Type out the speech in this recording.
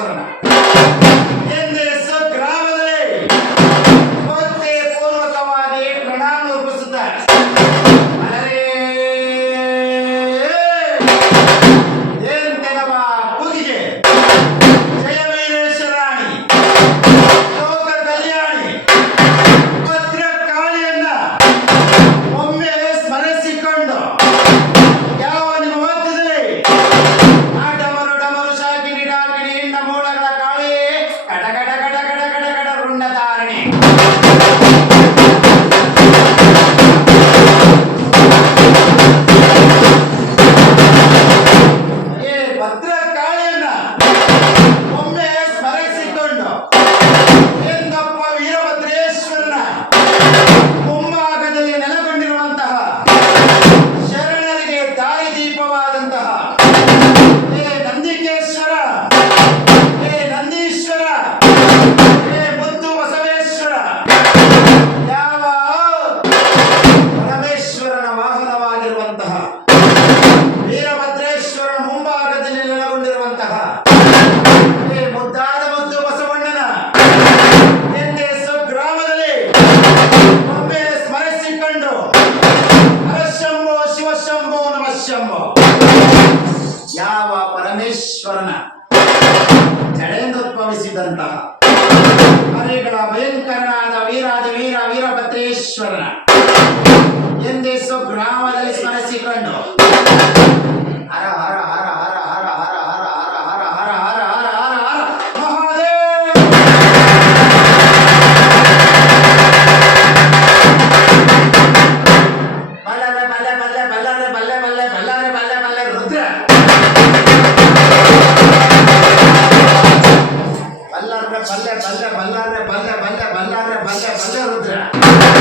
ಭದ್ರೇಶ್ವರನ ಎಂದೇ ಸ್ವಗ್ರಾಮದಲ್ಲಿ ಭಕ್ತಿ ಪೂರ್ವಕವಾಗಿ ಪ್ರಣಾಮ ರೂಪಿಸುತ್ತಾರೆ. ಅಲರೇ ಎಂತೆನವ ಕೂಗಿಗೆ ಜಯ ವೀರೇಶ್ವರಾಣಿ ಲೋಕ ಕಲ್ಯಾಣಿ ಭದ್ರ ಕಾಳಿಯನ್ನ ಒಮ್ಮೆ ಸ್ಮರಿಸಿಕೊಂಡು ಯಾವ ನಿಮ್ಮ ಮಧ್ಯದಲ್ಲಿ ಆ ಡಮರು ಡಮರು ಶಾಕಿನಿ ಡಾಕಿನಿ ಇಂಡ ಮೂಳಗಳ ಕಾಳಿ ಕಟ ಕಟ ಕಟ ಕಟ ಕಟ ಕಟ ರುಂಡಧಾರಣಿ ಏ ಭದ್ರ ಕಾಳಿಯನ್ನ ಒಮ್ಮೆ ಸ್ಮರಿಸಿಕೊಂಡು ಎಂದಪ್ಪ ವೀರಭದ್ರೇಶ್ವರನ ಮುಂಭಾಗದಲ್ಲಿ ನೆಲೆಗೊಂಡಿರುವಂತಹ ಶರಣರಿಗೆ ದಾರಿದೀಪವಾದಂತಹ ಹೇ ನಂದಿಕೇಶ್ವರ, ಹೇ ನಂದೀಶ್ವರ, ಹೇ ಮುದ್ದು ಬಸವೇಶ್ವರ, ಯಾವ ಪರಮೇಶ್ವರನ ವಾಹನವಾಗಿರುವಂತಹ ವೀರಭದ್ರೇಶ್ವರನ ಮುಂಭಾಗದಲ್ಲಿ ನೆಲೆಗೊಂಡಿರುವಂತಹ ಹೇ ಮುದ್ದಾದ ಮುದ್ದು ಬಸವಣ್ಣನ ಎಂದೇ ಸ್ವಗ್ರಾಮದಲ್ಲಿ ಒಮ್ಮೆ ಸ್ಮರಿಸಿಕೊಂಡು ಹರಶಂಭೋ ಶಿವಶಂಭೋ ನಮಃ ಶಂಭೋ ಯಾವ ಪರಮೇಶ್ವರನ ಜಡೆಯಿಂದೋದ್ಭವಿಸಿದಂತಹ ಹರಿಗಳ ಭಯಂಕರನಾದ ವೀರಾದ ವೀರ ವೀರಭದ್ರೇಶ್ವರನ ಎಂದೇ ಸ್ವಗ್ರಾಮದಲ್ಲಿ ಸ್ಮರಿಸಿಕೊಂಡು ಹರ ಹರ ಹರ ಹರ ಹರ ಹರ ಹರ ಹರ ಹರ ಹರ ಹರ ಹರ ಹರ ಹರ ಮಹಾದೇವ ಬಲ್ಲರೆ ಬಲ್ಲೆ ಬಲ್ಲೆ ಬಲ್ಲರೆ ಬಲ್ಲೆ ಬಲ್ಲೆ ಬಲ್ಲರೆ ಬಲ್ಲೆ ಬಲ್ಲೆ ರುದ್ರ ಬಲ್ಲರೆ ಬಲ್ಲೆ ಬಲ್ಲೆ ಬಲ್ಲರೆ ಬಲ್ಲೆ ಬಲ್ಲೆ ಬಲ್ಲರೆ ಬಲ್ಲೆ ಬಲ್ಲೆ ರುದ್ರ